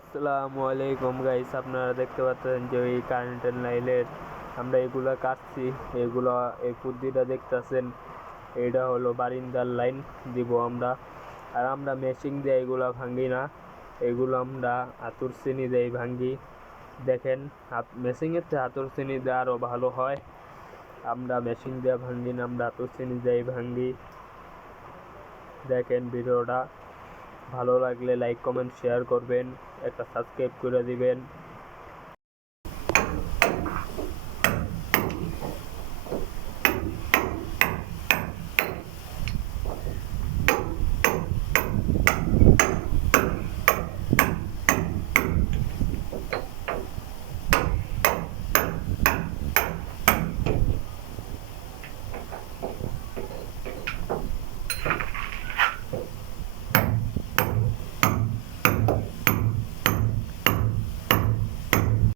আসসালামু আলাইকুম গাইস আপনারা দেখতে পাচ্ছেন যে এই কারেন্টের লাইনের আমরা এগুলা কাটছি। এগুলো, এই বুদ্ধিটা দেখতেছেন, এটা হলো বারিন্দার লাইন দিব আমরা। আর আমরা মেশিন দিয়ে এগুলা ভাঙ্গি না। এগুলো আমরা আতুর চিনি দেই ভাঙ্গি। দেখেন মেশিনের চেয়ে আতুর চিনি দিয়ে আরও ভালো হয়। আমরা মেশিন দিয়ে ভাঙ্গি না, আমরা আতুর চিনি দিয়ে ভাঙ্গি। দেখেন ভিডিওটা। ভালো লাগলে লাইক কমেন্ট শেয়ার করবেন। একটা সাবস্ক্রাইব করে দিবেন।